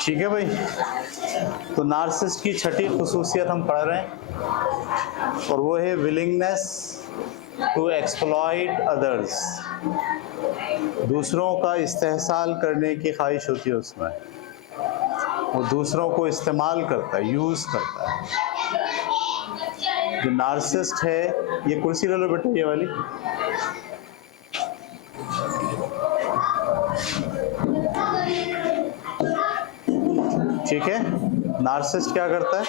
ठीक है भाई, तो नार्सिसिस्ट की छठी खुसूसियत हम पढ़ रहे हैं और वो है विलिंगनेस टू एक्सप्लॉइट अदर्स। दूसरों का इस्तेहसाल करने की ख्वाहिश होती है उसमें, वो दूसरों को इस्तेमाल करता है, यूज़ करता है। जो नार्सिसिस्ट है, ये कुर्सी ले लो बेटा, ये वाली। ठीक है, नार्सिसिस्ट क्या करता है?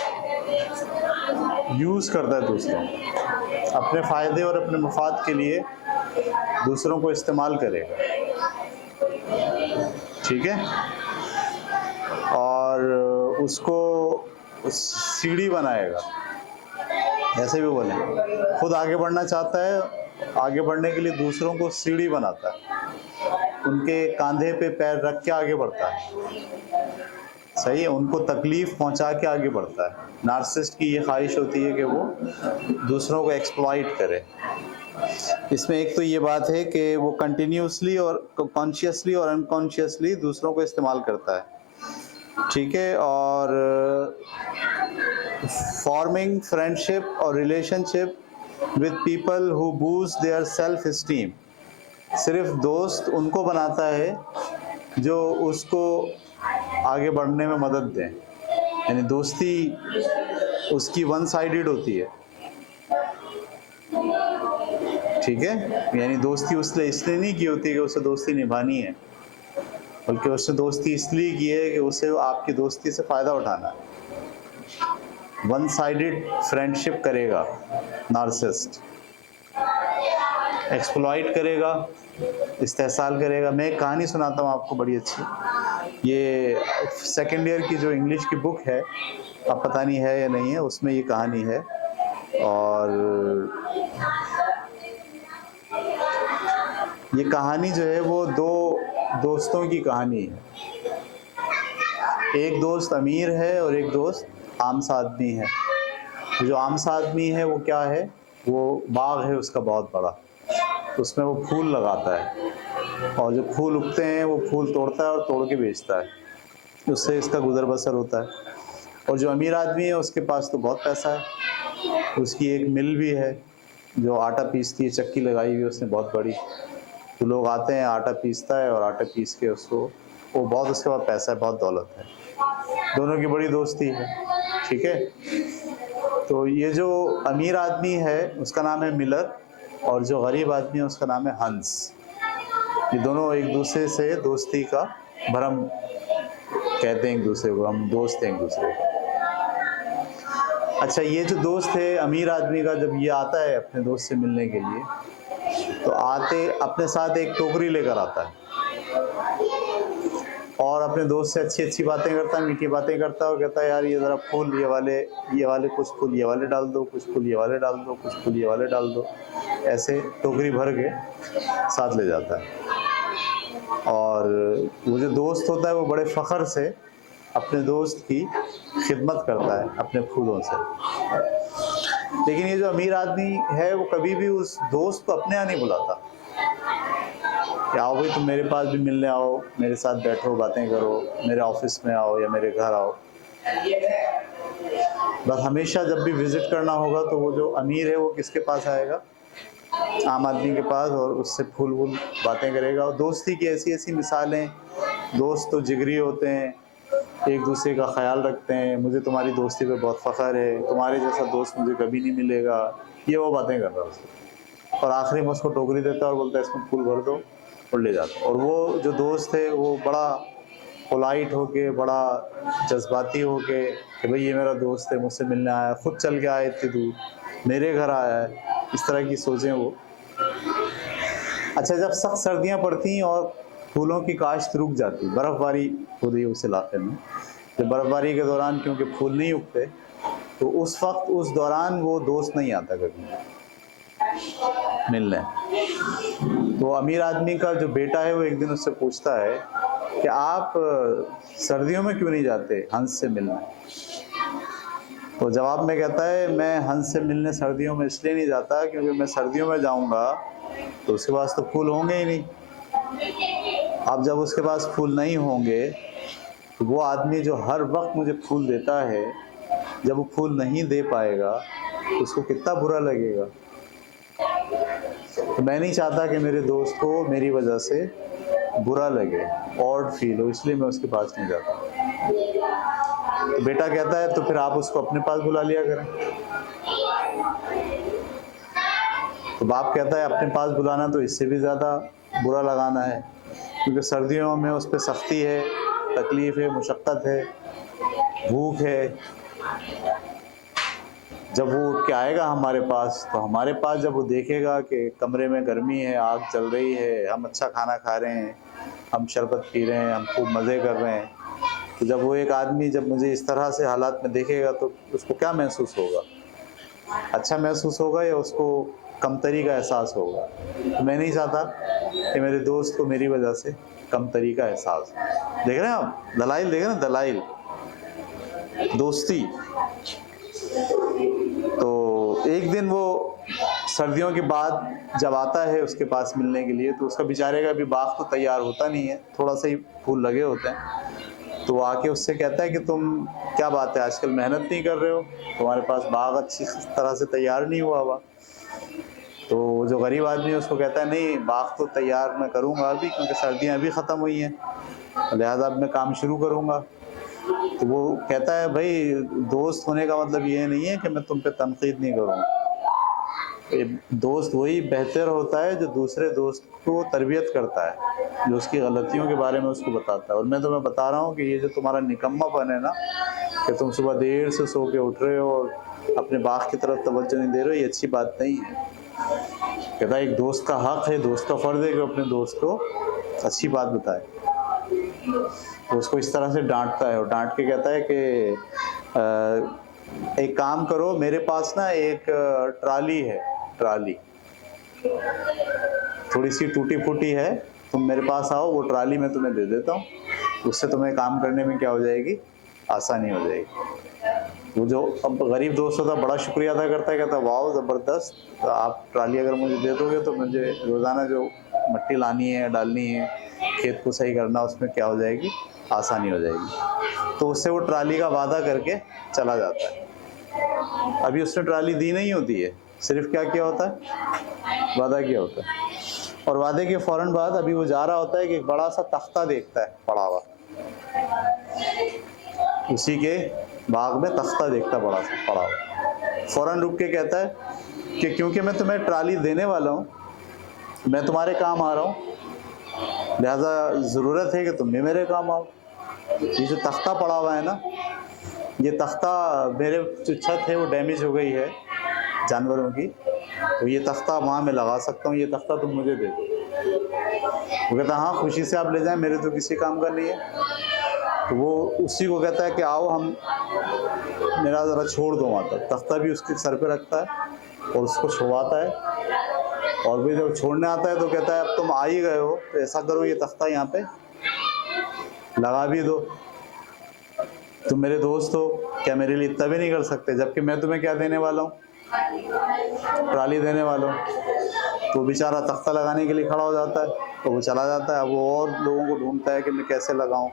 यूज करता है दूसरों, अपने फायदे और अपने मफाद के लिए दूसरों को इस्तेमाल करेगा। ठीक है, और उसको सीढ़ी बनाएगा, ऐसे भी बोले, खुद आगे बढ़ना चाहता है, आगे बढ़ने के लिए दूसरों को सीढ़ी बनाता है, उनके कंधे पे पैर रख के आगे बढ़ता है। सही है, उनको तकलीफ पहुंचा के आगे बढ़ता है। नार्सिसिस्ट की ये ख्वाहिश होती है कि वो दूसरों को एक्सप्लॉइट करे। इसमें एक तो ये बात है कि वो कंटिन्यूसली और कॉन्शियसली और अनकॉन्शियसली दूसरों को इस्तेमाल करता है। ठीक है, और फॉर्मिंग फ्रेंडशिप और relationship with people who boost their self esteem. सिर्फ दोस्त उनको बनाता है जो उसको आगे बढ़ने में मदद दें, यानी दोस्ती उसकी वन साइडेड होती है। ठीक है, यानी दोस्ती उसने इसलिए नहीं की होती कि उसे दोस्ती निभानी है, बल्कि उसने दोस्ती इसलिए की है कि उसे आपकी दोस्ती से फ़ायदा उठाना है। वन साइडेड फ्रेंडशिप करेगा नार्सिसिस्ट, एक्सप्लॉइट करेगा, इस्तेहसाल करेगा। मैं एक कहानी सुनाता हूँ आपको बड़ी अच्छी। ये सेकेंड ईयर की जो इंग्लिश की बुक है, अब पता नहीं है या नहीं है, उसमें ये कहानी है। और ये कहानी जो है वो दो दोस्तों की कहानी है। एक दोस्त अमीर है और एक दोस्त आम सा आदमी है। जो आम सा आदमी है वो क्या है, वो बाग है उसका बहुत बड़ा, उसमें वो फूल लगाता है और जो फूल उगते हैं वो फूल तोड़ता है और तोड़ के बेचता है, उससे इसका गुजर बसर होता है। और जो अमीर आदमी है उसके पास तो बहुत पैसा है, उसकी एक मिल भी है जो आटा पीसती है, चक्की लगाई हुई है उसने बहुत बड़ी, तो लोग आते हैं, आटा पीसता है और आटा पीस के उसको, वो बहुत, उसके पास पैसा है, बहुत दौलत है, दोनों की बड़ी दोस्ती है। ठीक है, तो ये जो अमीर आदमी है उसका नाम है मिलर और जो गरीब आदमी है उसका नाम है हंस। ये दोनों एक दूसरे से दोस्ती का भरम कहते हैं एक दूसरे को, हम दोस्त हैं एक दूसरे को। अच्छा, ये जो दोस्त है अमीर आदमी का, जब ये आता है अपने दोस्त से मिलने के लिए, तो आते अपने साथ एक टोकरी लेकर आता है और अपने दोस्त से अच्छी अच्छी बातें करता है, मीठी बातें करता है और कहता है यार ये ज़रा फूल, ये वाले कुछ फूल ये वाले डाल दो, कुछ फूल ये वाले डाल दो, कुछ फूल ये वाले डाल दो, ऐसे टोकरी भर के साथ ले जाता है। और वो जो दोस्त होता है वो बड़े फ़ख्र से अपने दोस्त की खिदमत करता है अपने फूलों से। लेकिन ये जो अमीर आदमी है वो कभी भी उस दोस्त को अपने यहाँ नहीं बुलाता कि आओ भाई तुम मेरे पास भी मिलने आओ, मेरे साथ बैठो, बातें करो, मेरे ऑफिस में आओ या मेरे घर आओ। बस हमेशा जब भी विजिट करना होगा तो वो जो अमीर है वो किसके पास आएगा, आम आदमी के पास, और उससे फूल वूल बातें करेगा। और दोस्ती की ऐसी ऐसी मिसालें, दोस्त तो जिगरी होते हैं, एक दूसरे का ख्याल रखते हैं, मुझे तुम्हारी दोस्ती पे बहुत फ़ख्र है, तुम्हारे जैसा दोस्त मुझे कभी नहीं मिलेगा, ये वो बातें कर रहा है उसको। और आखिरी में उसको टोकरी देता है और बोलता है इसमें फूल भर दो और ले जाता। और वो जो दोस्त है वो बड़ा पोलाइट होके, बड़ा जज्बाती होके कि भाई ये मेरा दोस्त है, मुझसे मिलने आया, खुद चल के आया इतनी दूर, मेरे घर आया है, इस तरह की सोचें वो। अच्छा, जब सख्त सर्दियाँ पड़ती हैं और फूलों की काश्त रुक जाती, बर्फ़बारी हो रही है उस इलाके में, तो बर्फ़बारी के दौरान क्योंकि फूल नहीं उगते, तो उस वक्त, उस दौरान वो दोस्त नहीं आता कभी मिलने। तो अमीर आदमी का जो बेटा है वो एक दिन उससे पूछता है कि आप सर्दियों में क्यों नहीं जाते हंस से मिलने। तो जवाब में कहता है मैं हंस से मिलने सर्दियों में इसलिए नहीं जाता क्योंकि मैं सर्दियों में जाऊंगा तो उसके पास तो फूल होंगे ही नहीं। अब जब उसके पास फूल नहीं होंगे तो वो आदमी जो हर वक्त मुझे फूल देता है, जब वो फूल नहीं दे पाएगा तो उसको कितना बुरा लगेगा। तो मैं नहीं चाहता कि मेरे दोस्त को मेरी वजह से बुरा लगे, ऑड फील हो, इसलिए मैं उसके पास नहीं जाता। तो बेटा कहता है तो फिर आप उसको अपने पास बुला लिया करें। तो बाप कहता है अपने पास बुलाना तो इससे भी ज़्यादा बुरा लगाना है, क्योंकि सर्दियों में उस पर सख्ती है, तकलीफ़ है, मुशक्क़त है, भूख है। जब वो उठ के आएगा हमारे पास, तो हमारे पास जब वो देखेगा कि कमरे में गर्मी है, आग जल रही है, हम अच्छा खाना खा रहे हैं, हम शरबत पी रहे हैं, हम खूब मज़े कर रहे हैं, तो जब वो एक आदमी जब मुझे इस तरह से हालात में देखेगा तो उसको क्या महसूस होगा? अच्छा महसूस होगा या उसको कमतरी का एहसास होगा? तो मैं नहीं चाहता कि मेरे दोस्त को मेरी वजह से कमतरी का एहसास हो। देख रहे हैं आप दलाइल, देख रहे हैं दलाइल, दोस्ती। तो एक दिन वो सर्दियों के बाद जब आता है उसके पास मिलने के लिए, तो उसका बेचारे का भी बाग तो तैयार होता नहीं है, थोड़ा सा ही फूल लगे होते हैं। तो आके उससे कहता है कि तुम क्या बात है, आजकल मेहनत नहीं कर रहे हो, तुम्हारे पास बाग अच्छी तरह से तैयार नहीं हुआ हुआ। तो जो गरीब आदमी है उसको कहता है नहीं, बाग तो तैयार मैं करूँगा अभी, क्योंकि सर्दियाँ अभी ख़त्म हुई हैं, लिहाजा अब मैं काम शुरू करूँगा। तो वो कहता है भाई, दोस्त होने का मतलब ये नहीं है कि मैं तुम पे तनकीद नहीं करूँगा। दोस्त वही बेहतर होता है जो दूसरे दोस्त को तरबियत करता है, जो उसकी गलतियों के बारे में उसको बताता है। और मैं तुम्हें बता रहा हूँ कि ये जो तुम्हारा निकम्मापन है ना, कि तुम सुबह देर से सो के उठ रहे हो और अपने बाग की तरफ तवज्जो नहीं दे रहे हो, ये अच्छी बात नहीं है। कहता है एक दोस्त का हक है, दोस्त का फ़र्ज़ है कि अपने दोस्त को अच्छी बात बताए। तो उसको इस तरह से डांटता है और डांट के कहता है कि एक काम करो, मेरे पास ना एक ट्राली है, ट्राली थोड़ी सी टूटी फूटी है, तुम मेरे पास आओ, वो ट्राली मैं तुम्हें दे देता हूँ, उससे तुम्हें काम करने में क्या हो जाएगी, आसानी हो जाएगी। वो जो अब गरीब दोस्त होता बड़ा शुक्रिया अदा करता है, कहता है वाह ज़बरदस्त, तो आप ट्राली अगर मुझे दे दोगे तो मुझे रोज़ाना जो मट्टी लानी है, डालनी है, खेत को सही करना, उसमें क्या हो जाएगी, आसानी हो जाएगी। तो उससे वो ट्राली का वादा करके चला जाता है। अभी उसने ट्राली दी नहीं होती है, सिर्फ क्या किया होता है, वादा किया होता है। और वादे के फ़ौरन बाद अभी वो जा रहा होता है कि एक बड़ा सा तख्ता देखता है पड़ा हुआ, उसी के बाग में तख्ता देखता बड़ा सा पड़ा हुआ। फ़ौरन रुक के कहता है कि क्योंकि मैं तुम्हें ट्राली देने वाला हूँ, मैं तुम्हारे काम आ रहा हूँ, लिहाजा ज़रूरत है कि तुम भी मेरे काम आओ। ये जो तख्ता पड़ा हुआ है ना, ये तख्ता, मेरे जो छत है वो डैमेज हो गई है जानवरों की, तो ये तख्ता वहाँ मैं लगा सकता हूँ, ये तख्ता तुम मुझे दे दो। वो कहता हाँ खुशी से आप ले जाएं, मेरे तो किसी काम का नहीं है। तो वो उसी को कहता है कि आओ हम, मेरा ज़रा छोड़ दो वहाँ तक। तख्ता भी उसके सर पे रखता है और उसको छुड़वाता है, और भी जब छोड़ने आता है तो कहता है अब तुम आ ही गए हो तो ऐसा करो, ये तख्ता यहाँ पे लगा भी दो, तुम मेरे दोस्त हो, क्या मेरे लिए इतना भी नहीं कर सकते, जबकि मैं तुम्हें क्या देने वाला हूँ, ट्राली देने वाला हूँ। तो बेचारा तख्ता लगाने के लिए खड़ा हो जाता है, तो वो चला जाता है। अब वो और लोगों को ढूंढता है कि मैं कैसे लगाऊं,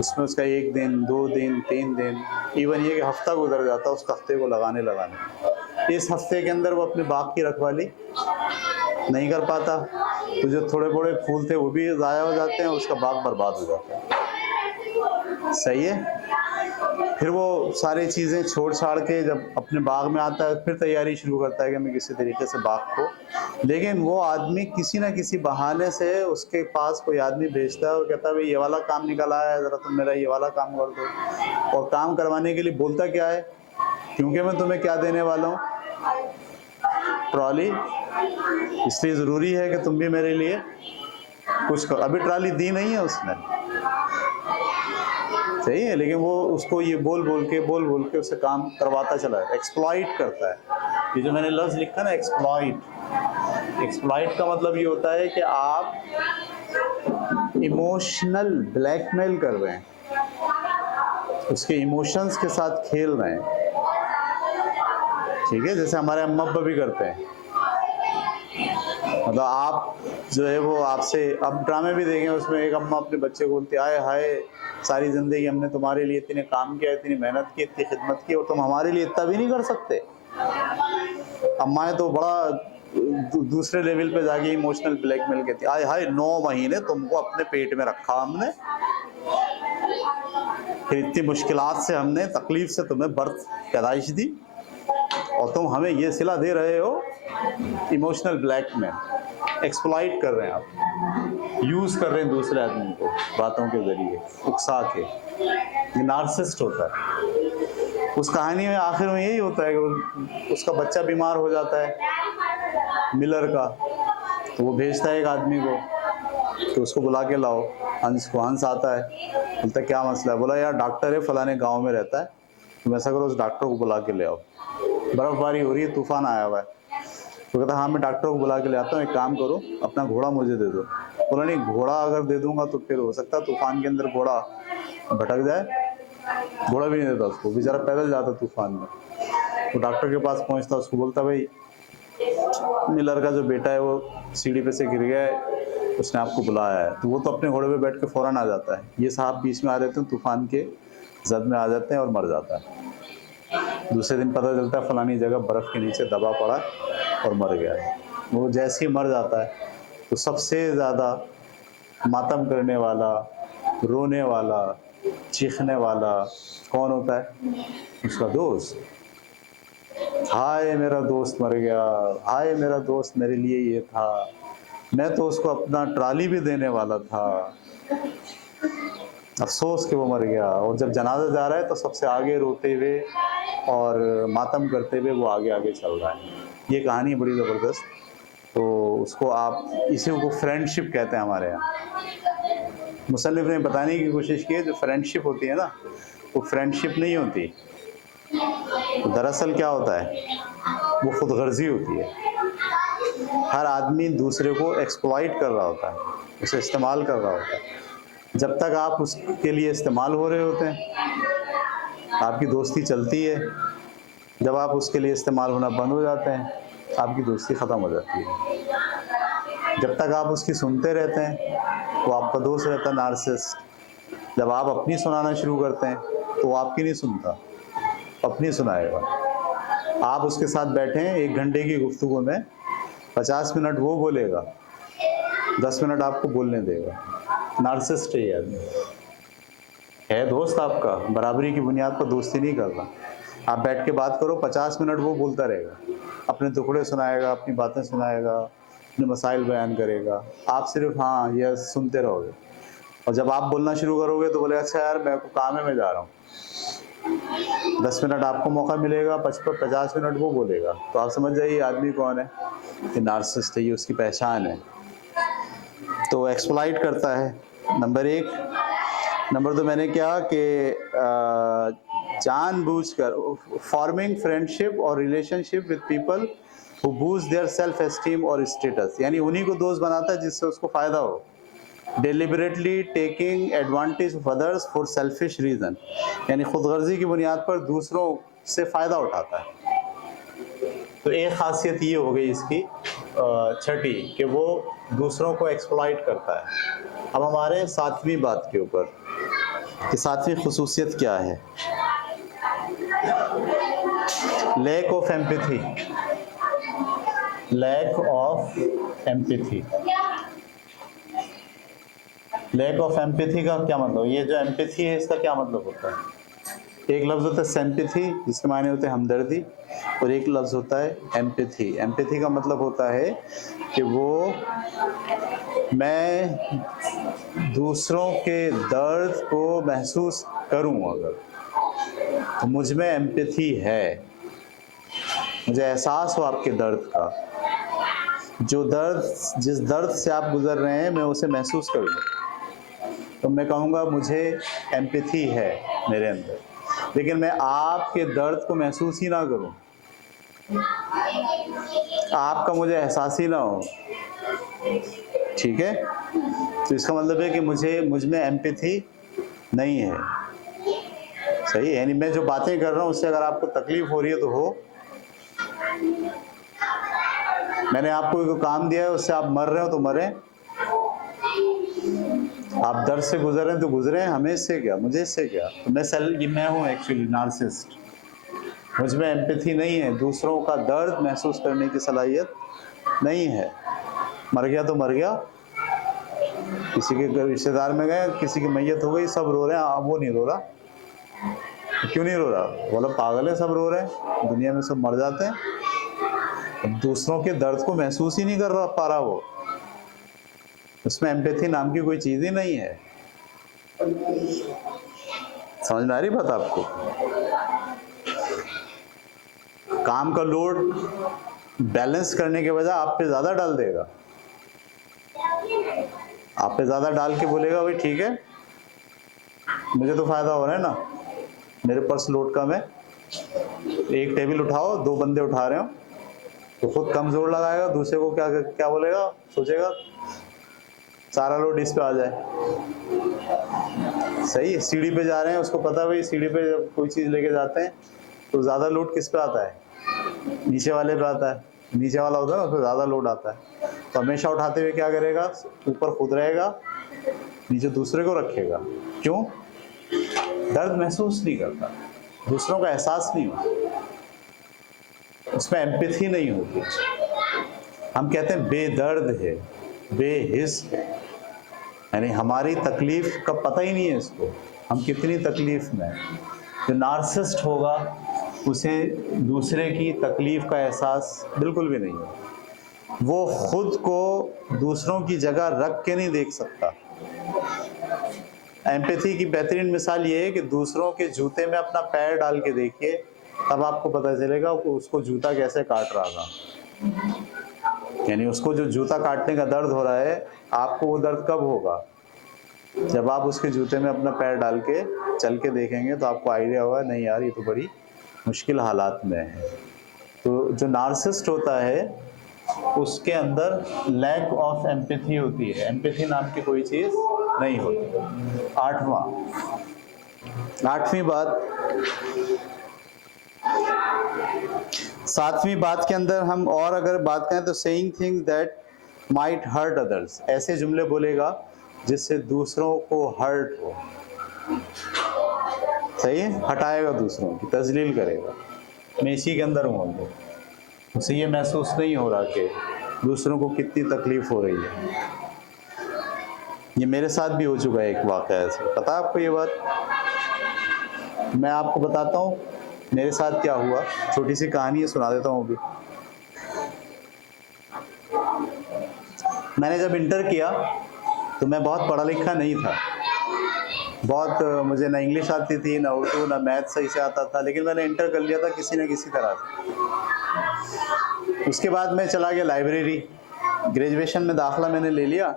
उसमें उसका 1 दिन 2 दिन 3 दिन, इवन ये कि हफ्ता गुजर जाता है उस तख्ते को लगाने। इस हफ्ते के अंदर वो अपने बाग की रखवाली नहीं कर पाता, तो जो थोड़े बड़े फूल थे वो भी ज़ाया हो जाते हैं, उसका बाग बर्बाद हो जाता है। सही है। फिर वो सारी चीज़ें छोड़ छाड़ के जब अपने बाग में आता है, फिर तैयारी शुरू करता है कि मैं किसी तरीके से बाग को, लेकिन वो आदमी किसी ना किसी बहाने से उसके पास कोई आदमी भेजता है और कहता है भाई ये वाला काम निकल आया है, ज़रा तुम मेरा ये वाला काम कर दो। और काम करवाने के लिए बोलता क्या है, क्योंकि मैं तुम्हें क्या देने वाला हूँ, ट्रॉली, इसलिए ज़रूरी है कि तुम भी मेरे लिए कुछ करो। अभी ट्रॉली दी नहीं है उसने, सही है, लेकिन वो उसको ये बोल बोल के उससे काम करवाता चला है, एक्सप्लॉइट करता है। ये जो मैंने लफ्ज़ लिखा ना एक्सप्लॉइट, एक्सप्लॉइट का मतलब ये होता है कि आप इमोशनल ब्लैकमेल कर रहे हैं, उसके इमोशंस के साथ खेल रहे हैं, ठीक है, जैसे हमारे अम्मा अब्बा भी करते हैं। मतलब आप जो है वो आपसे, अब ड्रामे भी देखें उसमें एक अम्मा अपने बच्चे को बोलती है, आए हाय सारी ज़िंदगी हमने तुम्हारे लिए इतने काम किया, इतनी मेहनत की, इतनी खिदमत की, और तुम हमारे लिए इतना भी नहीं कर सकते। अम्माएँ तो बड़ा दूसरे लेवल पे जाके इमोशनल ब्लैकमेल कहती है, आए हाय 9 महीने तुमको अपने पेट में रखा हमने, फिर इतनी मुश्किलात से हमने तकलीफ से तुम्हें बर्थ पैदाइश दी, और तुम हमें ये सिला दे रहे हो। इमोशनल ब्लैकमेल, एक्सप्लॉइट कर रहे हैं आप, यूज़ कर रहे हैं दूसरे आदमी को बातों के ज़रिए उकसा के। ये नार्सिसिस्ट होता है। उस कहानी में आखिर में यही होता है कि उसका बच्चा बीमार हो जाता है मिलर का, तो वो भेजता है एक आदमी को कि उसको बुला के लाओ हंस को। हंस आता है, बोलता है क्या मसला है? बोला यार डॉक्टर है फलाने गांव में रहता है, तुम ऐसा करो उस डॉक्टर को बुला के ले आओ, बर्फबारी हो रही है, तूफान आया हुआ है। तो कहता हाँ मैं डॉक्टर को बुला के ले आता हूँ, एक काम करो अपना घोड़ा मुझे दे दो। बोला नहीं, घोड़ा अगर दे दूंगा तो फिर हो सकता है तूफान के अंदर घोड़ा भटक जाए। घोड़ा भी नहीं देता उसको, बेचारा पैदल जाता तूफान में। तो डॉक्टर के पास पहुंचता, उसको बोलता भाई मिलर का जो बेटा है वो सीढ़ी पे से गिर गया है, उसने आपको बुलाया है। तो वो तो अपने घोड़े पे बैठ के फौरन आ जाता है, ये साहब बीच में आ जाते हैं, तूफान के जद में आ जाते हैं और मर जाता है। दूसरे दिन पता चलता है फलानी जगह बर्फ़ के नीचे दबा पड़ा और मर गया है। वो जैसे ही मर जाता है तो सबसे ज़्यादा मातम करने वाला, रोने वाला, चीखने वाला कौन होता है? उसका दोस्त। हाय मेरा दोस्त मर गया, हाय मेरा दोस्त मेरे लिए ये था, मैं तो उसको अपना ट्राली भी देने वाला था, अफसोस कि वो मर गया। और जब जनाजा जा रहा है तो सबसे आगे रोते हुए और मातम करते हुए वो आगे आगे चल रहा है। ये कहानी है बड़ी ज़बरदस्त। तो उसको आप, इसी को फ्रेंडशिप कहते हैं हमारे यहाँ। मुसन्निफ ने बताने की कोशिश की है जो फ्रेंडशिप होती है ना, वो फ्रेंडशिप नहीं होती। तो दरअसल क्या होता है, वो खुदगर्जी होती है। हर आदमी दूसरे को एक्सप्लॉइट कर रहा होता है, उसे इस्तेमाल कर रहा होता है। जब तक आप उसके लिए इस्तेमाल हो रहे होते हैं आपकी दोस्ती चलती है, जब आप उसके लिए इस्तेमाल होना बंद हो जाते हैं आपकी दोस्ती ख़त्म हो जाती है। जब तक आप उसकी सुनते रहते हैं वो आपका दोस्त रहता है नार्सिसिस्ट। जब आप अपनी सुनाना शुरू करते हैं तो वो आपकी नहीं सुनता, अपनी सुनाएगा। आप उसके साथ बैठे हैं 1 घंटे की गुफ्तगू में 50 मिनट वो बोलेगा, 10 मिनट आपको बोलने देगा। नार्सिसिस्ट है ये आदमी। है दोस्त आपका, बराबरी की बुनियाद पर दोस्ती नहीं कर रहा। आप बैठ के बात करो, 50 मिनट वो बोलता रहेगा, अपने टुकड़े सुनाएगा, अपनी बातें सुनाएगा, अपने मसाइल बयान करेगा, आप सिर्फ हाँ ये सुनते रहोगे। और जब आप बोलना शुरू करोगे तो बोले अच्छा यार मेरे को काम है, मैं जा रहा हूँ। 10 मिनट आपको मौका मिलेगा, 50 मिनट वो बोलेगा। तो आप समझ जाइए आदमी कौन है, ये नार्सिसिस्ट है, ये उसकी पहचान है। तो एक्सप्लॉइट करता है, नंबर 1। नंबर 2 मैंने क्या कि जानबूझकर फॉर्मिंग फ्रेंडशिप और relationship with people who boost their self esteem और स्टेटस, यानी उन्हीं को दोस्त बनाता है जिससे उसको फ़ायदा हो। Deliberately taking advantage of others for selfish reason, यानी खुदगर्जी की बुनियाद पर दूसरों से फ़ायदा उठाता है। तो एक खासियत ये हो गई इसकी छठी कि वो दूसरों को एक्सप्लॉइट करता है। अब हमारे 7वीं बात के ऊपर कि 7वीं खुसूसियत क्या है? Lack of empathy. Lack of empathy. Lack of empathy का क्या मतलब? ये जो एम्पैथी है इसका क्या मतलब होता है? एक लफ्ज़ होता है सिंपैथी जिसके मायने होते हैं हमदर्दी, और एक लफ्ज़ होता है एम्पैथी। एम्पैथी का मतलब होता है कि वो मैं दूसरों के दर्द को महसूस करूं, अगर तो मुझ में एम्पैथी है, मुझे एहसास हो आपके दर्द का, जो दर्द जिस दर्द से आप गुजर रहे हैं मैं उसे महसूस करूँ, तो मैं कहूँगा मुझे एम्पैथी है मेरे अंदर। लेकिन मैं आपके दर्द को महसूस ही ना करूं, आपका मुझे एहसास ही ना हो, ठीक है? तो इसका मतलब है कि मुझ में एम्पैथी नहीं है। सही है, यानी मैं जो बातें कर रहा हूँ उससे अगर आपको तकलीफ हो रही है तो हो, मैंने आपको कोई काम दिया है, उससे आप मर रहे हो तो मरें, आप दर्द से गुजर रहे हैं तो गुजरे, हमें इससे क्या, मुझे इससे क्या। तो मैं हूँ एक्चुअली नार्सिसिस्ट। मुझ में एम्पैथी नहीं है, दूसरों का दर्द महसूस करने की सलाहियत नहीं है। मर गया तो मर गया, किसी के घर रिश्तेदार में गए, किसी की मैयत हो गई, सब रो रहे हैं, वो नहीं रो रहा। क्यों नहीं रो रहा? बोला पागल है, सब रो रहे हैं, दुनिया में सब मर जाते हैं। दूसरों के दर्द को महसूस ही नहीं कर पा रहा वो, उसमें एम्पैथी नाम की कोई चीज ही नहीं है। समझ में आ रही बात आपको? काम का लोड बैलेंस करने के बजाय आप पे ज्यादा डाल देगा, आप पे ज्यादा डाल के बोलेगा भाई ठीक है, मुझे तो फायदा हो रहा है ना, मेरे पर्स लोड कम है, एक टेबल उठाओ, 2 बंदे उठा रहे हो, तो खुद कम जोर लगाएगा, दूसरे को क्या क्या बोलेगा, सोचेगा सारा लोड इस पे आ जाए। सही है, सीढ़ी पे जा रहे हैं, उसको पता है भाई सीढ़ी पे जब कोई चीज लेके जाते हैं तो ज्यादा लोड किस पे आता है, नीचे वाले पे आता है, नीचे वाला होता है ना, उसमें ज्यादा लोड आता है। तो हमेशा उठाते हुए क्या करेगा, ऊपर खुद रहेगा, नीचे दूसरे को रखेगा। क्यों? दर्द महसूस नहीं करता, दूसरों का एहसास नहीं होता, उसमें एम्पैथी नहीं होती। हम कहते हैं बेदर्द है, बेहिस है, यानी हमारी तकलीफ का पता ही नहीं है इसको, हम कितनी तकलीफ में। जो नार्सिसिस्ट होगा उसे दूसरे की तकलीफ का एहसास बिल्कुल भी नहीं है, वो खुद को दूसरों की जगह रख के नहीं देख सकता। एम्पैथी की बेहतरीन मिसाल ये है कि दूसरों के जूते में अपना पैर डाल के देखिए, तब आपको पता चलेगा कि उसको जूता कैसे काट रहा था। यानी उसको जो जूता काटने का दर्द हो रहा है, आपको वो दर्द कब होगा, जब आप उसके जूते में अपना पैर डाल के चल के देखेंगे, तो आपको आइडिया होगा नहीं यार ये तो बड़ी मुश्किल हालात में है। तो जो नार्सिसिस्ट होता है उसके अंदर लैक ऑफ एम्पैथी होती है, एम्पैथी नाम की कोई चीज नहीं होती। आठवीं बात, 7वीं बात के अंदर हम और अगर बात करें तो saying things that might hurt others, ऐसे जुमले बोलेगा जिससे दूसरों को हर्ट हो। सही है, हटाएगा, दूसरों की तजलील करेगा। मैं इसी के अंदर हूँ, उसे ये महसूस नहीं हो रहा कि दूसरों को कितनी तकलीफ हो रही है। ये मेरे साथ भी हो चुका है एक वाक़या ऐसे, पता है आपको ये बात? मैं आपको बताता हूँ मेरे साथ क्या हुआ, छोटी सी कहानी है, सुना देता हूँ अभी। मैंने जब इंटर किया तो मैं बहुत पढ़ा लिखा नहीं था, बहुत मुझे ना इंग्लिश आती थी, ना उर्दू, ना मैथ सही से आता था, लेकिन मैंने इंटर कर लिया था किसी न किसी तरह से। उसके बाद मैं चला गया लाइब्रेरी, ग्रेजुएशन में दाखिला मैंने ले लिया,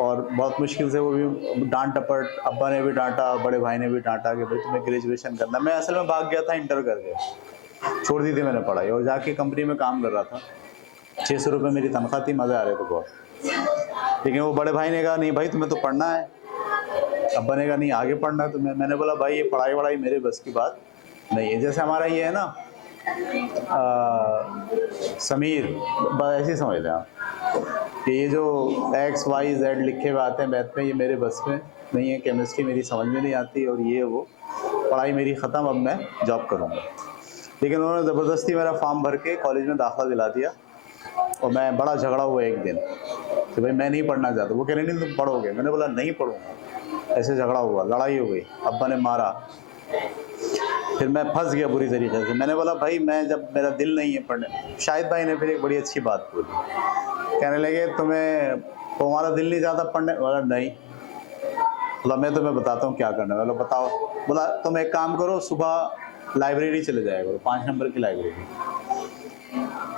और बहुत मुश्किल से, वो भी डांट टपट, अब्बा ने भी डांटा, बड़े भाई ने भी डांटा कि भाई तुम्हें ग्रेजुएशन करना। मैं असल में भाग गया था इंटर करके, छोड़ दी थी मैंने पढ़ाई और जाके कंपनी में काम कर रहा था। 600 रुपये मेरी तनख्वाह थी, मज़े आ रहे थे बहुत। लेकिन वो बड़े भाई ने कहा नहीं भाई तुम्हें तो पढ़ना है, अब्बा ने कहा नहीं आगे पढ़ना है तुम्हें। मैंने बोला भाई ये पढ़ाई वढ़ाई मेरे बस की बात नहीं है। जैसे हमारा ये है ना समीर, बस ऐसे ही समझ लें आप कि ये जो XYZ लिखे हुए आते हैं मैथ में, ये मेरे बस में नहीं है, केमिस्ट्री मेरी समझ में नहीं आती, और ये वो पढ़ाई मेरी ख़त्म, अब मैं जॉब करूँगा। लेकिन उन्होंने ज़बरदस्ती मेरा फॉर्म भर के कॉलेज में दाखिला दिला दिया, और मैं बड़ा झगड़ा हुआ एक दिन कि भाई मैं नहीं पढ़ना चाहता। वो कह रहे नहीं तुम पढ़ोगे, मैंने बोला नहीं पढ़ूँगा। ऐसे झगड़ा हुआ, लड़ाई हो गई, अब्बा ने मारा, फिर मैं फंस गया बुरी तरीके से। मैंने बोला भाई मैं, जब मेरा दिल नहीं है पढ़ने, शाहिद भाई ने फिर एक बड़ी अच्छी बात बोली, कहने लगे तुम्हारा दिल नहीं चाहता पढ़ने? बोला नहीं। बोला मैं तुम्हें बताता हूँ क्या करना है। बोला बताओ। बोला तुम एक काम करो, सुबह लाइब्रेरी चले जाया करो, 5 नंबर की लाइब्रेरी,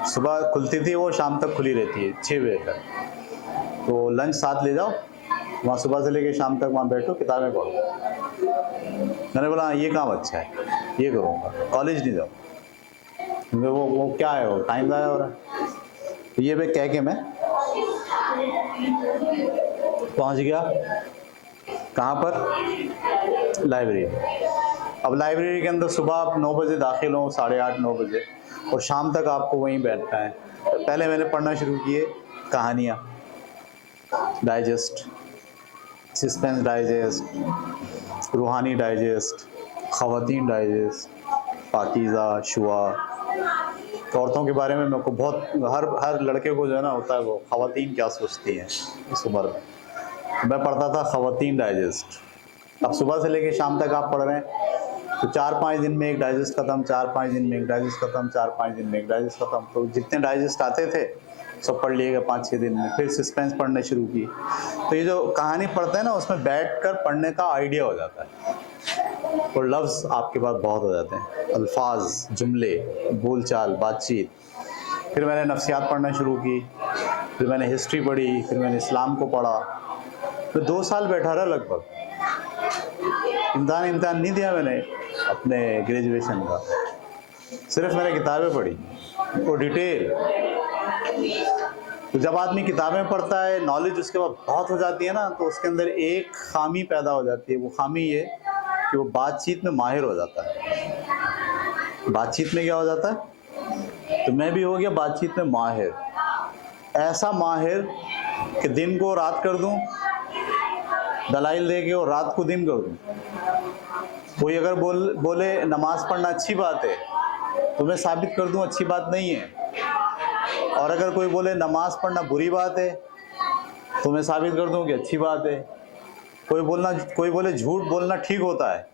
सुबह खुलती थी वो, शाम तक खुली रहती है 6 बजे तक, तो लंच साथ ले जाओ, वहाँ सुबह से लेकर शाम तक वहाँ बैठो, किताबें पढ़ो। मैंने बोला ये काम अच्छा है, ये करूँगा, कॉलेज नहीं जाओ क्योंकि वो क्या है, वो टाइम ज़ाया हो रहा है। तो ये मैं कह के मैं पहुँच गया कहाँ पर, लाइब्रेरी। अब लाइब्रेरी के अंदर सुबह आप 9 बजे दाखिल हो, 8:30-9 बजे, और शाम तक आपको वहीं बैठना है। पहले मैंने पढ़ना शुरू किए कहानियाँ, डाइजेस्ट, सस्पेंस डाइजेस्ट, रूहानी डाइजेस्ट, ख़वातीन डाइजेस्ट, पाकीज़ा, शुआ, औरतों के बारे में मेरे को बहुत, हर लड़के को जो है ना होता है वो ख़वातीन क्या सोचती हैं इस उम्र में। मैं पढ़ता था ख़वातीन डाइजेस्ट। अब सुबह से लेके शाम तक आप पढ़ रहे हैं तो 4-5 दिन में एक डाइजेस्ट ख़त्म, 4-5 दिन में एक डाइजेस्ट ख़त्म, 4-5 दिन में एक डाइजेस्ट ख़त्म। तो जितने डाइजेस्ट आते थे सब पढ़ लिएगा 5-6 दिन में। फिर सस्पेंस पढ़ने शुरू की। तो ये जो कहानी पढ़ते हैं ना उसमें बैठकर पढ़ने का आइडिया हो जाता है और लफ्ज़ आपके पास बहुत हो जाते हैं, अल्फाज, जुमले, बोलचाल, बातचीत। फिर मैंने नफ्सियात पढ़ना शुरू की, फिर मैंने हिस्ट्री पढ़ी, फिर मैंने इस्लाम को पढ़ा। फिर 2 साल बैठा रहा लगभग। इम्तिहान नहीं दिया मैंने अपने ग्रेजुएशन का, सिर्फ मैंने किताबें पढ़ी और डिटेल। तो जब आदमी किताबें पढ़ता है, नॉलेज उसके बाद बहुत हो जाती है ना, तो उसके अंदर एक खामी पैदा हो जाती है। वो खामी ये कि वो बातचीत में माहिर हो जाता है। बातचीत में क्या हो जाता है? तो मैं भी हो गया बातचीत में माहिर, ऐसा माहिर कि दिन को रात कर दूं, दलाइल दे के, और रात को दिन कर दूं। कोई अगर बोले नमाज पढ़ना अच्छी बात है तो मैं साबित कर दूं अच्छी बात नहीं है। और अगर कोई बोले नमाज पढ़ना बुरी बात है तो मैं साबित कर दूं कि अच्छी बात है। कोई बोले झूठ बोलना ठीक होता है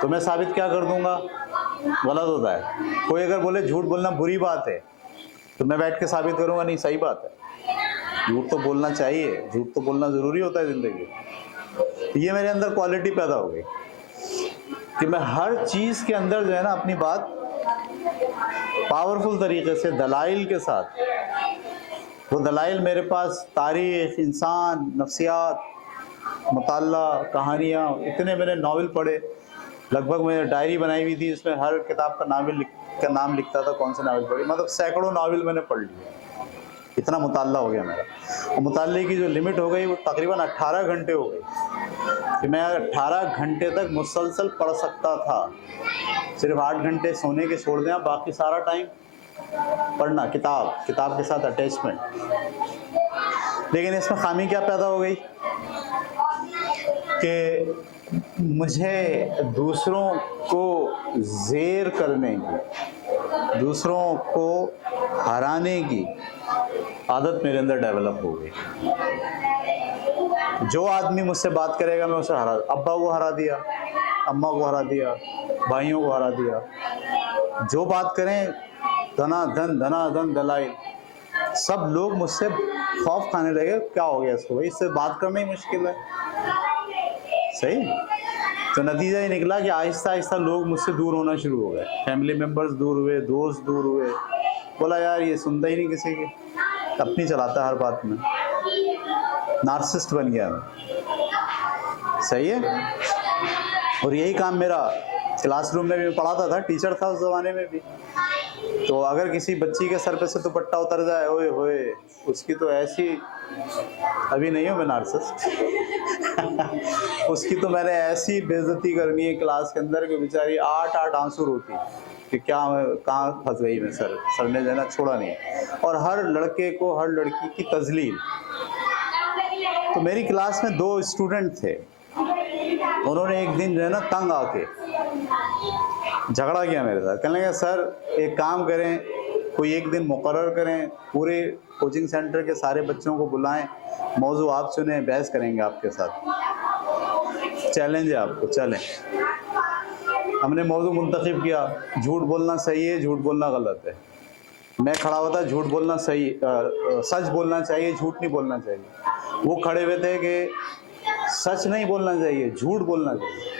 तो मैं साबित क्या कर दूंगा? गलत होता है। कोई अगर बोले झूठ बोलना बुरी बात है तो मैं बैठ के साबित करूंगा नहीं, सही बात है, झूठ तो बोलना चाहिए, झूठ तो बोलना ज़रूरी होता है ज़िंदगी में। तो ये मेरे अंदर क्वालिटी पैदा हो गई कि मैं हर चीज़ के अंदर जो है ना अपनी बात पावरफुल तरीके से दलाइल के साथ, वो दलाइल मेरे पास तारीख़, इंसान, नफ्सियात, मुताल्ला, कहानियाँ, इतने मैंने नावल पढ़े। लगभग मैंने डायरी बनाई हुई थी, इसमें हर किताब का नाम लिखता था, कौन से नावल पढ़ी। मतलब सैकड़ों नावल मैंने पढ़ लिए, इतना मुताल्ला हो गया मेरा। और मुताल्ले की जो लिमिट हो गई वो तकरीबन 18 घंटे हो गई कि मैं 18 घंटे तक मुसलसल पढ़ सकता था। सिर्फ 8 घंटे सोने के छोड़ दें, बाकी सारा टाइम पढ़ना, किताब के साथ अटैचमेंट। लेकिन इसमें खामी क्या पैदा हो गई कि मुझे दूसरों को ज़ेर करने की, दूसरों को हराने की आदत मेरे अंदर डेवलप हो गई। जो आदमी मुझसे बात करेगा मैं उसे हरा, अब्बा को हरा दिया, अम्मा को हरा दिया, भाइयों को हरा दिया। जो बात करें धनाधन दलाइल, सब लोग मुझसे खौफ खाने लगे। क्या हो गया इसको, भाई इससे बात करना ही मुश्किल है। सही। तो नतीजा ये निकला कि आहिस्ता आहिस्ता लोग मुझसे दूर होना शुरू हो गए। फैमिली मेम्बर्स दूर हुए, दोस्त दूर हुए। बोला यार ये सुनता ही नहीं किसी की, अपनी चलाता हर बात में, नार्सिसिस्ट बन गया मैं। सही है। और यही काम मेरा क्लासरूम में भी पढ़ाता था, टीचर था उस ज़माने में भी। तो अगर किसी बच्ची के सर पे से दुपट्टा उतर जाए, ओए होए, उसकी तो ऐसी, अभी नहीं हूँ मैं नार्सिसिस्ट उसकी तो मैंने ऐसी बेइज्जती करनी है क्लास के अंदर कि बेचारी 8-8 आंसू रोती कि क्या कहाँ फंस गई मैं, सर ने जो है ना छोड़ा नहीं। और हर लड़के को, हर लड़की की तजलील। तो मेरी क्लास में 2 स्टूडेंट थे, उन्होंने एक दिन जो है ना तंग आके झगड़ा किया मेरे साथ। कहने लगे सर एक काम करें, कोई एक दिन मुकर्रर करें, पूरे कोचिंग सेंटर के सारे बच्चों को बुलाएं, मौजू आप चुनें, बहस करेंगे आपके साथ, चैलेंज है आपको, चलें। हमने मौजू मुंतखब किया, झूठ बोलना सही है, झूठ बोलना गलत है। मैं खड़ा हुआ था, झूठ बोलना सही, सच बोलना चाहिए, झूठ नहीं बोलना चाहिए। वो खड़े हुए थे कि सच नहीं बोलना चाहिए, झूठ बोलना चाहिए।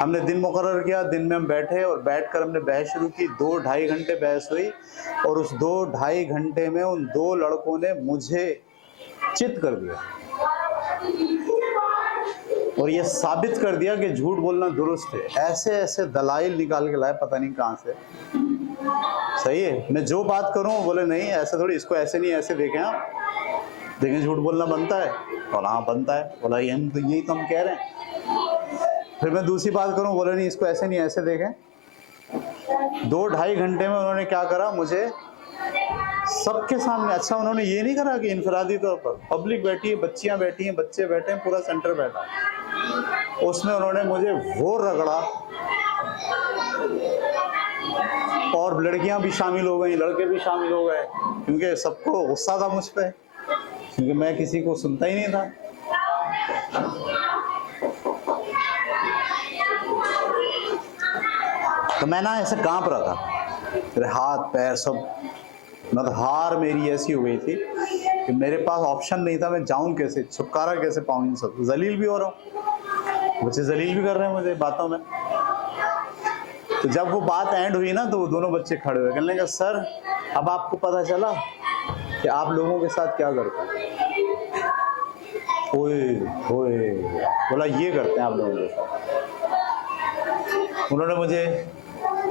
हमने दिन मुकर्रर किया, दिन में हम बैठे और बैठकर हमने बहस शुरू की। 2-2.5 घंटे बहस हुई और उस 2-2.5 घंटे में उन 2 लड़कों ने मुझे चित कर दिया और ये साबित कर दिया कि झूठ बोलना दुरुस्त है। ऐसे ऐसे दलाइल निकाल के लाए, पता नहीं कहाँ से। सही है। मैं जो बात करूं बोले नहीं ऐसा थोड़ी, इसको ऐसे नहीं ऐसे देखें आप, देखें झूठ बोलना बनता है। बोला हाँ बनता है। बोला हम तो यही तो हम कह रहे हैं। फिर मैं दूसरी बात करूं, बोले नहीं इसको ऐसे नहीं ऐसे देखें। 2-2.5 घंटे में उन्होंने क्या करा, मुझे सबके सामने, अच्छा उन्होंने ये नहीं करा कि इनफरादी तौर पर, पब्लिक बैठी है, बच्चियां बैठी हैं, बच्चे बैठे हैं, पूरा सेंटर बैठा, उसमें उन्होंने मुझे वो रगड़ा, और लड़कियां भी शामिल हो गई, लड़के भी शामिल हो गए, क्योंकि सबको गुस्सा था मुझ पे, क्योंकि मैं किसी को सुनता ही नहीं था। तो मैं ना ऐसे कांप रहा था, मेरे हाथ पैर सब, मतलब हार मेरी ऐसी हो गई थी कि मेरे पास ऑप्शन नहीं था, मैं जाऊं कैसे, छुटकारा कैसे पाऊं इन सब, जलील भी हो रहा हूँ, बच्चे जलील भी कर रहे हैं मुझे बातों में। तो जब वो बात एंड हुई ना, तो वो दोनों बच्चे खड़े हुए, कहने लगे सर अब आपको पता चला कि आप लोगों के साथ क्या करते हैं। ओए ओए, बोला ये करते हैं आप लोगों के साथ। उन्होंने मुझे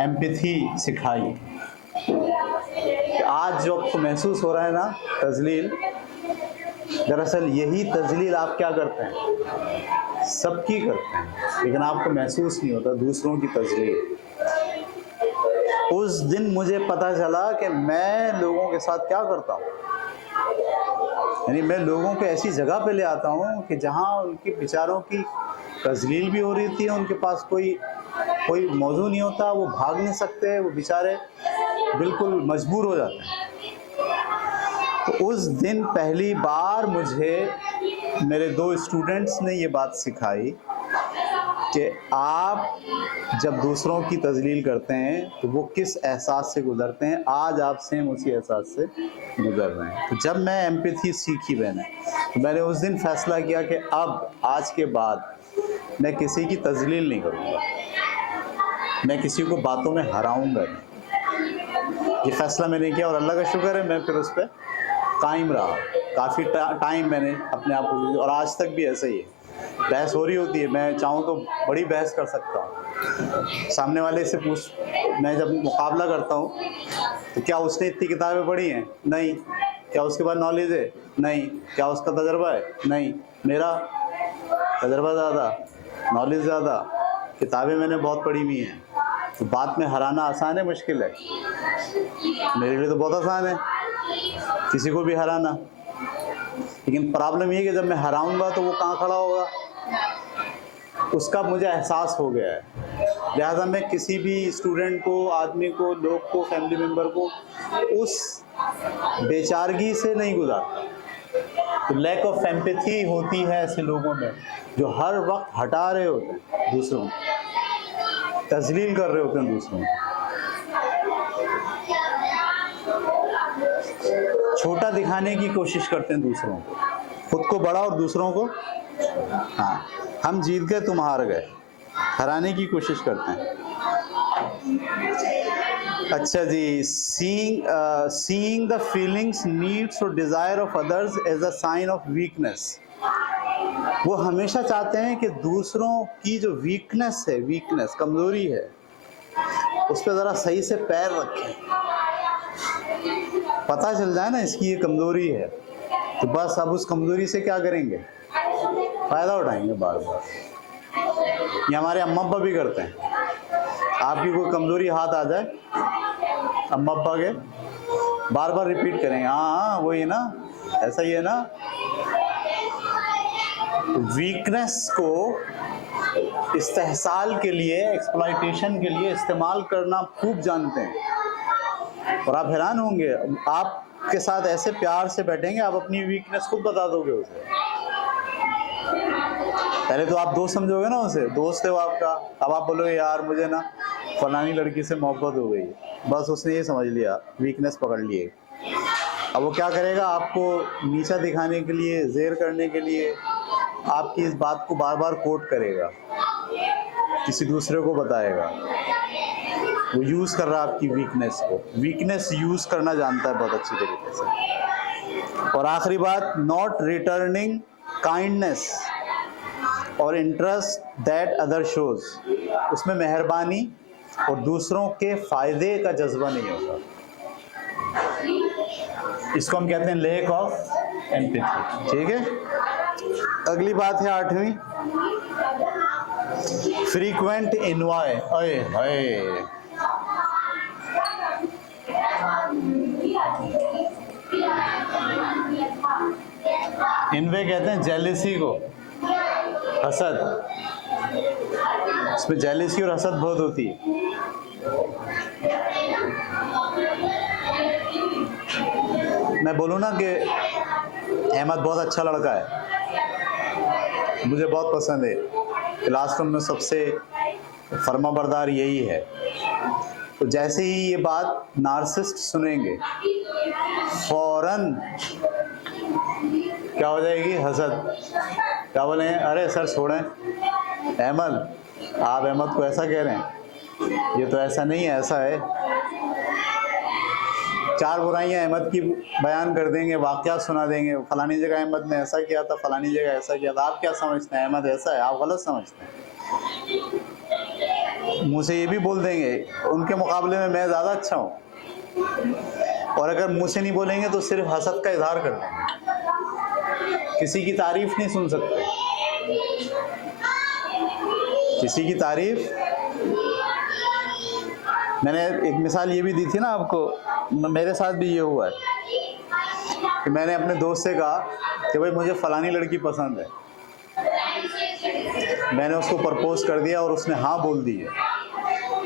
एम्पैथी सिखाई कि आज जो आपको महसूस हो रहा है ना तजलील, दरअसल यही तजलील आप क्या करते हैं, सबकी करते हैं, लेकिन आपको महसूस नहीं होता, दूसरों की तजलील। उस दिन मुझे पता चला कि मैं लोगों के साथ क्या करता हूँ, यानी मैं लोगों को ऐसी जगह पे ले आता हूँ कि जहाँ उनके बेचारों की तजलील भी हो रही थी, उनके पास कोई मौजू नहीं होता, वो भाग नहीं सकते, वो बेचारे बिल्कुल मजबूर हो जाते हैं। तो उस दिन पहली बार मुझे मेरे 2 स्टूडेंट्स ने ये बात सिखाई कि आप जब दूसरों की तजलील करते हैं तो वो किस एहसास से गुजरते हैं, आज आप सेम उसी एहसास से गुजर रहे हैं। तो जब मैं एम्पैथी सीखी मैंने, तो मैंने उस दिन फैसला किया कि अब आज के बाद मैं किसी की तजलील नहीं करूँगा, मैं किसी को बातों में हराऊंगा नहीं। ये फैसला मैंने किया और अल्लाह का शुक्र है मैं फिर उस पर कायम रहा। काफ़ी टाइम मैंने अपने आप को, और आज तक भी ऐसा ही है। बहस हो रही होती है, मैं चाहूँ तो बड़ी बहस कर सकता हूँ, सामने वाले से पूछ, मैं जब मुकाबला करता हूँ तो क्या उसने इतनी किताबें पढ़ी हैं, नहीं, क्या उसके पास नॉलेज है, नहीं, क्या उसका तजर्बा है, नहीं, मेरा तजर्बा ज़्यादा, नॉलेज ज़्यादा, किताबें मैंने बहुत पढ़ी हुई हैं। तो बात में हराना आसान है मुश्किल है? मेरे लिए तो बहुत आसान है किसी को भी हराना, लेकिन प्रॉब्लम ये कि जब मैं हराऊंगा तो वो कहाँ खड़ा होगा, उसका मुझे एहसास हो गया है। लिहाजा मैं किसी भी स्टूडेंट को, आदमी को, लोग को, फैमिली मेम्बर को उस बेचारगी से नहीं गुजारता। तो लैक ऑफ एम्पैथी होती है ऐसे लोगों में जो हर वक्त हटा रहे होते हैं दूसरों को, तजलील कर रहे होते हैं दूसरों को, छोटा दिखाने की कोशिश करते हैं दूसरों को, खुद को बड़ा और दूसरों को, हाँ हम जीत गए तुम हार गए, हराने की कोशिश करते हैं। अच्छा जी, seeing the feelings, needs और desire of others as a sign of weakness। वो हमेशा चाहते हैं कि दूसरों की जो वीकनेस है, वीकनेस कमजोरी है, उस पर ज़रा सही से पैर रखें, पता चल जाए ना इसकी ये कमजोरी है, तो बस अब उस कमजोरी से क्या करेंगे, फ़ायदा उठाएंगे बार बार। ये हमारे अम्मा अब्बा भी करते हैं। आपकी कोई कमजोरी हाथ आ जाए, अम्मा अब्बा के बार बार रिपीट करेंगे, हाँ वही ना, ऐसा ही है ना। वीकनेस को इस्तेहसाल के लिए, एक्सप्लॉयटेशन के लिए इस्तेमाल करना खूब जानते हैं। और आप हैरान होंगे, आपके साथ ऐसे प्यार से बैठेंगे, आप अपनी वीकनेस खुद बता दोगे उसे। पहले तो आप दोस्त समझोगे ना उसे, दोस्त है वो आपका, अब आप बोलोगे यार मुझे ना फलानी लड़की से मोहब्बत हो गई, बस उसने ये समझ लिया, वीकनेस पकड़ लिए। अब वो क्या करेगा, आपको नीचा दिखाने के लिए, ज़ेर करने के लिए आपकी इस बात को बार बार कोट करेगा, किसी दूसरे को बताएगा। वो यूज़ कर रहा है आपकी वीकनेस को, वीकनेस यूज़ करना जानता है बहुत अच्छी तरीके से। और आखिरी बात, नॉट रिटर्निंग काइंडनेस और इंटरेस्ट दैट अदर शोज, उसमें मेहरबानी और दूसरों के फायदे का जज्बा नहीं होता। इसको हम कहते हैं लैक ऑफ एम्पैथी। ठीक है, अगली बात है 8वीं, फ्रीक्वेंट इन्वाय, अय हाय, इन्वे कहते हैं जेलिसी को, हसद। इसमें जेलिसी और हसद बहुत होती है। मैं बोलूँ ना कि अहमद बहुत अच्छा लड़का है, मुझे बहुत पसंद है, क्लासरूम में सबसे फर्माबरदार यही है, तो जैसे ही ये बात नार्सिसिस्ट सुनेंगे फौरन क्या हो जाएगी, हसद। क्या बोले, अरे सर छोड़ें, अहमद आप अहमद को ऐसा कह रहे हैं, ये तो ऐसा नहीं है, ऐसा है। चार बुराइयां अहमद की बयान कर देंगे, वाक़यात सुना देंगे, फलानी जगह अहमद ने ऐसा किया था, फलानी जगह ऐसा किया था। आप क्या समझते हैं अहमद ऐसा है, आप गलत समझते हैं। मुँह से ये भी बोल देंगे उनके मुकाबले में मैं ज़्यादा अच्छा हूँ, और अगर मुँह से नहीं बोलेंगे तो सिर्फ हसद का इजहार कर देंगे, किसी की तारीफ नहीं सुन सकते, किसी की तारीफ। मैंने एक मिसाल ये भी दी थी ना आपको, मेरे साथ भी ये हुआ है कि मैंने अपने दोस्त से कहा कि भाई मुझे फलानी लड़की पसंद है, मैंने उसको प्रपोज कर दिया और उसने हाँ बोल दी है,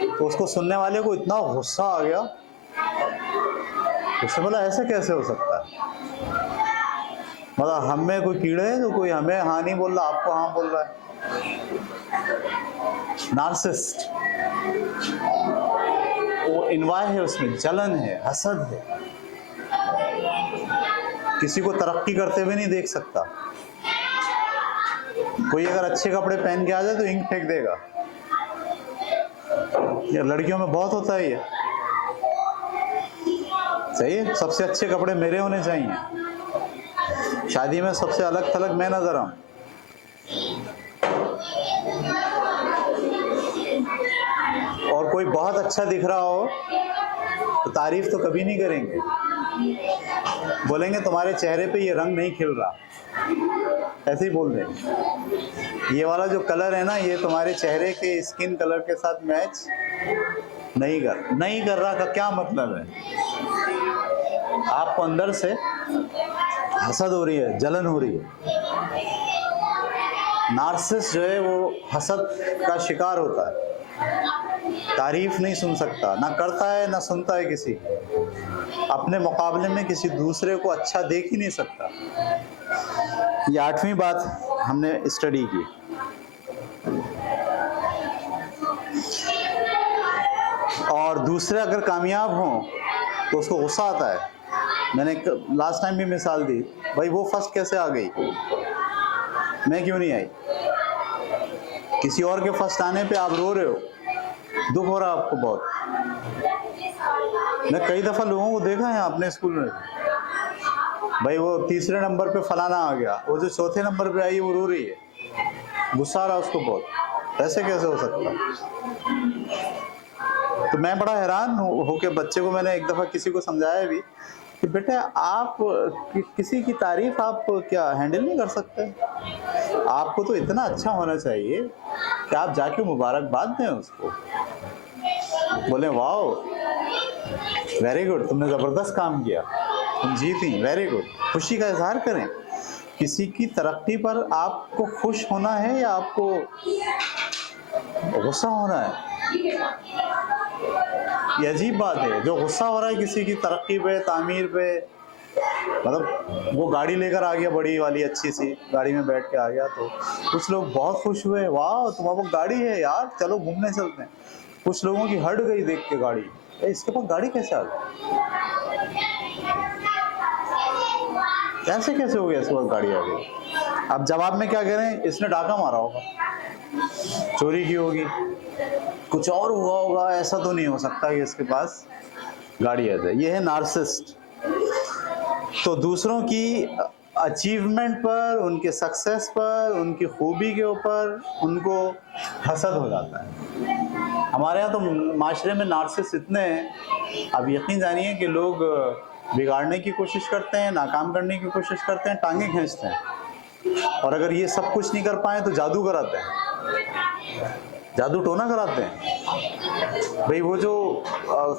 तो उसको सुनने वाले को इतना गुस्सा आ गया, उसने बोला ऐसा कैसे हो सकता है, मतलब हम में कोई कीड़े है जो कोई हमें हाँ नहीं बोल रहा, आपको हाँ बोल रहा है। नार्सिसिस्ट, वो इन्वाय है, उसमें जलन है, हसद है, किसी को तरक्की करते हुए नहीं देख सकता। कोई अगर अच्छे कपड़े पहन के आ जाए तो इंक फेंक देगा, ये लड़कियों में बहुत होता है ये। सही है, सबसे अच्छे कपड़े मेरे होने चाहिए, शादी में सबसे अलग थलग मैं नजर आऊं। और कोई बहुत अच्छा दिख रहा हो तो तारीफ तो कभी नहीं करेंगे, बोलेंगे तुम्हारे चेहरे पे ये रंग नहीं खिल रहा, ऐसे ही बोल देंगे। ये वाला जो कलर है ना, ये तुम्हारे चेहरे के स्किन कलर के साथ मैच नहीं कर रहा का क्या मतलब है, आपको अंदर से हसद हो रही है, जलन हो रही है। नार्सिसिस्ट जो है वो हसद का शिकार होता है, तारीफ नहीं सुन सकता, ना करता है ना सुनता है किसी, अपने मुकाबले में किसी दूसरे को अच्छा देख ही नहीं सकता। ये 8वीं बात हमने स्टडी की। और दूसरे अगर कामयाब हों तो उसको गुस्सा आता है। मैंने लास्ट टाइम भी मिसाल दी, भाई वो फर्स्ट कैसे आ गई, मैं क्यों नहीं आई। किसी और के फर्स्ट आने पे आप रो रहे हो, दुख हो रहा है आपको बहुत। मैं कई दफ़ा लोगों को देखा है अपने स्कूल में, भाई वो तीसरे नंबर पे फलाना आ गया, वो जो चौथे नंबर पे आई वो रो रही है, गुस्सा आ रहा है उसको बहुत, ऐसे कैसे हो सकता है। तो मैं बड़ा हैरान होके बच्चे को, मैंने एक दफ़ा किसी को समझाया भी कि बेटा आप किसी की तारीफ आप क्या हैंडल नहीं कर सकते, आपको तो इतना अच्छा होना चाहिए कि आप जाके मुबारकबाद दें उसको, बोले वाह वेरी गुड, तुमने ज़बरदस्त काम किया, तुम जीती, वेरी गुड, खुशी का इजहार करें। किसी की तरक्की पर आपको खुश होना है या आपको गुस्सा होना है, ये अजीब बात है। जो गुस्सा हो रहा है किसी की तरक्की पे, तामीर पे, मतलब वो गाड़ी लेकर आ गया बड़ी वाली अच्छी सी, गाड़ी में बैठ के आ गया तो कुछ लोग बहुत खुश हुए, वाह तुम्हारे पास गाड़ी है यार, चलो घूमने चलते हैं। कुछ लोगों की हट गई देख के गाड़ी, इसके पास गाड़ी कैसे आ गई, ऐसे कैसे हो गया, इसके पास गाड़ी आ गई। अब जवाब में क्या कह रहे हैं, इसने डाका मारा होगा, चोरी की होगी, कुछ और हुआ होगा, ऐसा तो नहीं हो सकता कि इसके पास गाड़ी आ जाए। ये है नार्सिसिस्ट। तो दूसरों की अचीवमेंट पर, उनके सक्सेस पर, उनकी खूबी के ऊपर उनको हसद हो जाता है। हमारे यहाँ तो माशरे में नार्सिसिस्ट इतने हैं, आप यकीन जानिए कि लोग बिगाड़ने की कोशिश करते हैं, नाकाम करने की कोशिश करते हैं, टांगे खींचते हैं, और अगर ये सब कुछ नहीं कर पाए तो जादू कराते हैं। जादू टोना कराते हैं भाई। वो जो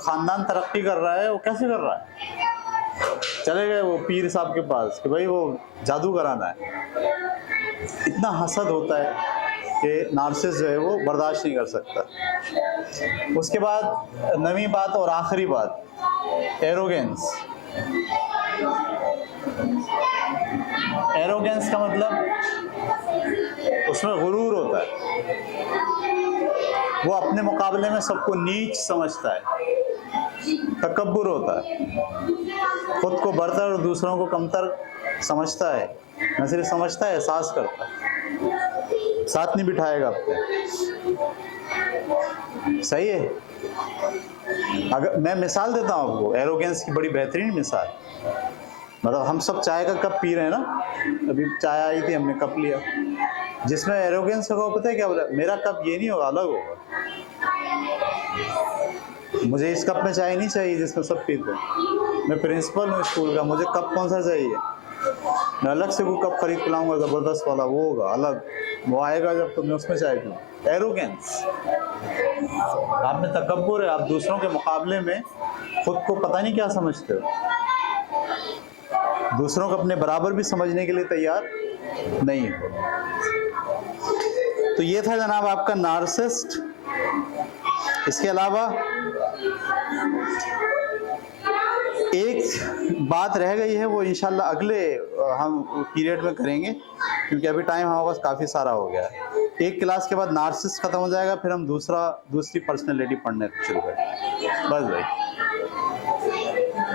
खानदान तरक्की कर रहा है वो कैसे कर रहा है? चले गए वो पीर साहब के पास कि भाई वो जादू कराना है। इतना हसद होता है कि नार्सिसिस्ट जो है वो बर्दाश्त नहीं कर सकता। उसके बाद नवी बात और आखिरी बात, एरोगेंस। एरोगेंस का मतलब उसमें गुरूर होता है, वो अपने मुकाबले में सबको नीच समझता है, तकब्बुर होता है, खुद को बढ़तर और दूसरों को कमतर समझता है। न सिर्फ समझता है, एहसास करता है, साथ नहीं बिठाएगा अपने। सही है। अगर मैं मिसाल देता हूँ आपको एरोगेंस की, बड़ी बेहतरीन मिसाल। मतलब हम सब चाय का कप पी रहे हैं ना, अभी चाय आई थी, हमने कप लिया, जिसमें एरोगेंस होगा पता है क्या बोला? मेरा कप ये नहीं होगा, अलग होगा। मुझे इस कप में चाय नहीं चाहिए जिसमें सब पीते हैं। मैं प्रिंसिपल हूँ स्कूल का, मुझे कप कौन सा चाहिए? मैं अलग से कोई कप खरीद के लाऊंगा, जबरदस्त वाला, वो होगा अलग, वो आएगा जब तो मैं उसमें चाय पीऊँ। एरोगेंस, आप में तकब्बुर है, आप दूसरों के मुकाबले में खुद को पता नहीं क्या समझते हो, दूसरों को अपने बराबर भी समझने के लिए तैयार नहीं हो। तो ये था जनाब आपका नार्सिसिस्ट। इसके अलावा एक बात रह गई है, वो इंशाल्लाह अगले हम पीरियड में करेंगे, क्योंकि अभी टाइम हमारे पास काफ़ी सारा हो गया है। एक क्लास के बाद नार्सिसिस्ट खत्म हो जाएगा, फिर हम दूसरी पर्सनैलिटी पढ़ने शुरू करेंगे। बस भाई।